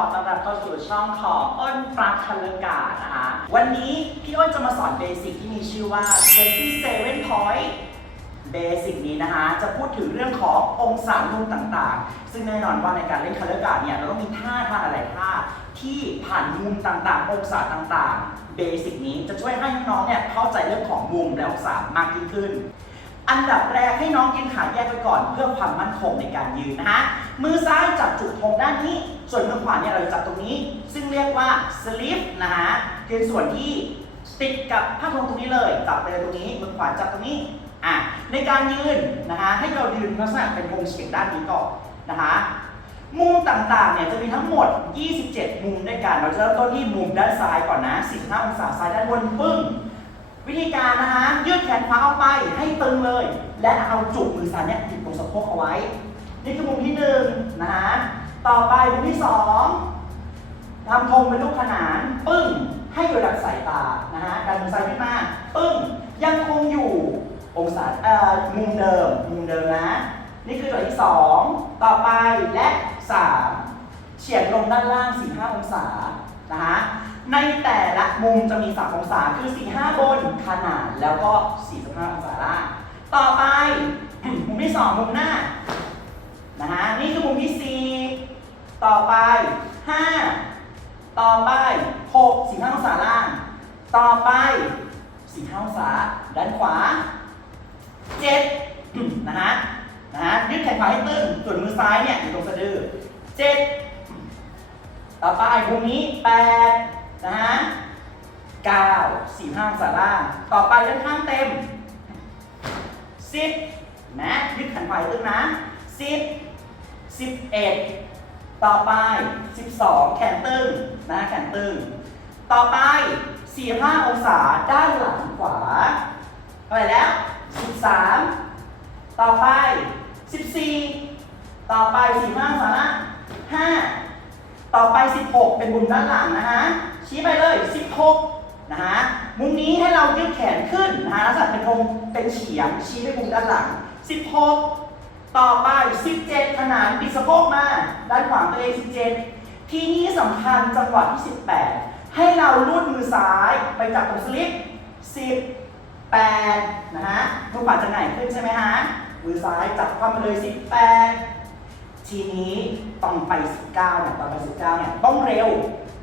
ขอต้อนรับเข้าสู่ช่องของอ้นปลักคัลเลกาดนะคะ วันนี้พี่อ้นจะมาสอนเบสิกที่มีชื่อว่า27 point เบสิกนี้นะคะ จะพูดถึงเรื่องขององศามุมต่างๆ ซึ่งแน่นอนว่าในการเล่นคัลเลอร์การ์ดเนี่ยเราต้องมีท่าทางอะไรท่าที่ผ่านมุมต่างๆ องศาต่างๆ เบสิกนี้จะช่วยให้น้องๆเนี่ยเข้าใจเรื่องของมุมและองศามากยิ่งขึ้น อันดับแรกให้น้องยืนขาแยกไว้ก่อนเพื่อความมั่นคงในการยืนนะฮะ มือซ้ายจับจุดธงด้านนี้ ส่วนมือขวาเนี่ยเราจะจับตรงนี้ ซึ่งเรียกว่าสลิปนะฮะเป็นส่วนที่ติดกับผ้าธงตรงนี้เลยจับไปเลยตรงนี้ มือขวาจับตรงนี้ อะ ในการยืนนะคะให้เรายืนลักษณะเป็นวงเฉียงด้านนี้ก่อนนะคะมุมต่างๆเนี่ยจะมีทั้งหมด 27 มุมด้วยกัน เราจะเริ่มต้นที่มุมด้านซ้ายก่อนนะ45องศาซ้ายด้านบนปึ้ง วิธีการนะคะ ยืดแขนขวาออกไปให้ตึงเลย และเอาจุกมือซ้ายเนี่ยติดตรงสะโพกเอาไว้ นี่คือมุมที่หนึ่งนะฮะต่อไปมุมที่สองทำธงเป็นลูกขนาน ปึ้ง ให้อยู่ระดับสายตานะฮะดันมือซ้ายขึ้นมาปึ้ง ยังคงอยู่องศาเอ่อมุมเดิม มุมเดิมนะ นี่คือตัวที่สองต่อไปและสามเฉียงลงด้านล่าง 45 องศานะฮะ ในแต่ละมุมจะมี3องศาคือ 45 บนขนาดแล้วก็ 45 องศาล่างต่อไป มุมที่ 2 มุมหน้านะฮะนี่คือมุมที่ 4 ต่อไป 5 ต่อไป6 45 องศาล่าง ต่อไป45องศาด้านขวา 7 นะฮะนะฮะยืดแขนขวาให้ตึงส่วนมือซ้ายเนี่ยอยู่ตรงสะดือ 7 ต่อไปมุมนี้แปด นะฮะเก้าสี่ห้าองศาล่าง ต่อไปด้านข้างเต็มสิบนะยึดขันไฟตึ้งนะสิบสิบเอ็ดต่อไปสิบสองแขนตึงนะแขนตึง ต่อไปสี่ห้าองศาด้านหลังขวาเไหร่แล้วสิบสามต่อไปสิบสี่ต่อไปสี่ห้าองศาล่างห้าต่อไป16เป็นมุมด้านหลังนะฮะ ชี้ไปเลย 16 นะฮะ มุมนี้ให้เรายืดแขนขึ้นนะฮะลักษณะเป็นวงเป็นเฉียง ชี้ไปมุมด้านหลัง 16 ต่อไป 17 ขนานบิดสะโพกมา ด้านขวาตัวเอง 17 ทีนี้สำคัญจังหวะที่ 18 ให้เราลูดมือซ้ายไปจับตรงสลิป 18 นะฮะ มือขวาจะหง่ายขึ้นใช่ไหมฮะ มือซ้ายจับความไปเลย 18 ทีนี้ต้องไป 19เนี่ยตอนไป 19เนี่ยต้องเร็ว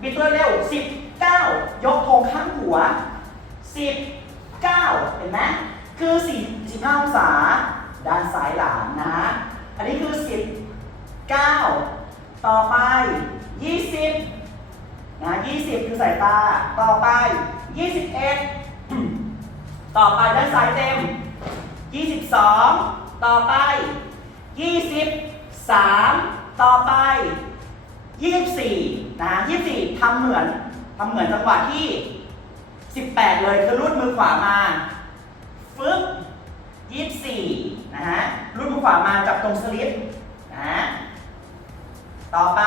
บิดตัวเร็ว19 ยกธงข้างหัว 19 เห็นไหมคือ 45 องศา ด้านซ้ายหลังนะ อันนี้คือ 19 ต่อไป 20 นะ 20 คือสายตา ต่อไป 21 ต่อไปด้านซ้ายเต็ม 22 ต่อไป 23 ต่อไป 24นะ24ทำเหมือนทำเหมือนจังหวะที่ 18 เลยคือรูดมือขวามาฟึบ24นะฮะรูดมือขวามาจับตรงสลิปนะฮะต่อไป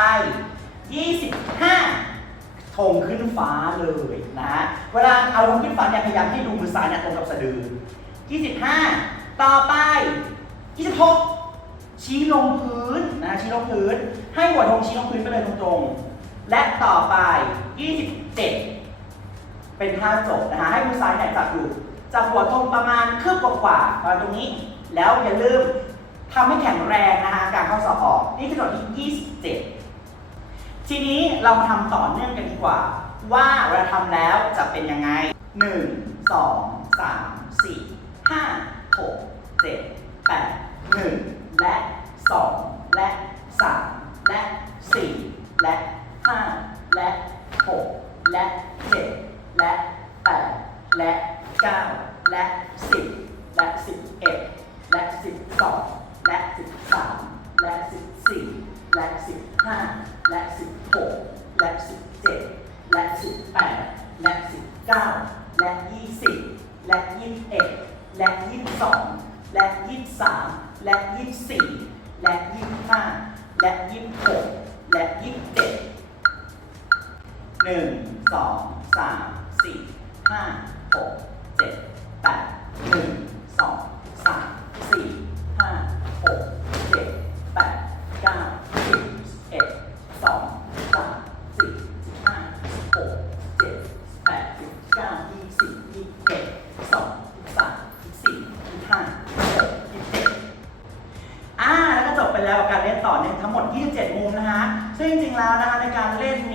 25ธงขึ้นฟ้าเลยนะฮะเวลาเอาธงขึ้นฟ้าเนี่ยพยายามให้ดูมือซ้ายเนี่ยตรงกับสะดือ 25 ต่อไป 26 ชี้ลงพื้น นะชี้ลงพื้น ให้หัวธงชี้ลงพื้นไปเลยตรงๆ และต่อไป 27 เป็นท่าจบนะฮะ ให้มือซ้ายเนี่ยจับอยู่ จับหัวธงประมาณคืบกว่าๆประมาณตรงนี้ แล้วอย่าลืมทำให้แข็งแรงนะฮะ การเข้าสอบออก นี่คือตอนที่ 27 ทีนี้เรามาทำต่อเนื่องกันดีกว่า ว่าเวลาทำแล้วจะเป็นยังไง 1 2 3 4 และ8และ9และ10และ11และ12และ13และ14และ15และ16และ17และ18และ19และ20และ21และ22และ23และ24และ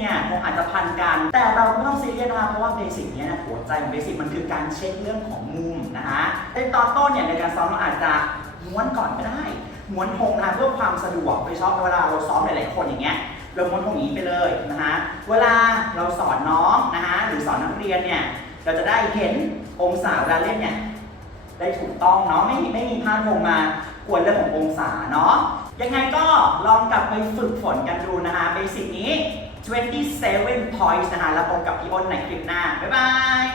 เนี่ยคงอาจจะพันกัน แต่เราไม่ต้องซีเรียสนะคะเพราะว่าเบสิกเนี่ยนะหัวใจของเบสิกมันคือการเช็คเรื่องของมุมนะคะในตอนต้นเนี่ยในการซ้อมเราอาจจะม้วนก่อนก็ได้ม้วนธงนะคะเพื่อความสะดวกโดยเฉพาะเวลาเราซ้อมหลายๆคนอย่างเงี้ยเราม้วนธงนี้ไปเลยนะคะเวลาเราสอนน้องนะคะหรือสอนนักเรียนเนี่ยเราจะได้เห็นองศาเวลาเล่นเนี่ยได้ถูกต้องเนาะไม่มีไม่มีพลาดโงมากวนเรื่องขององศาเนาะยังไงก็ลองกลับไปฝึกฝนกันดูนะคะเบสิกนี้ 27 points นะคะ แล้วพบกับพี่อ้นในคลิปหน้า บ๊ายบาย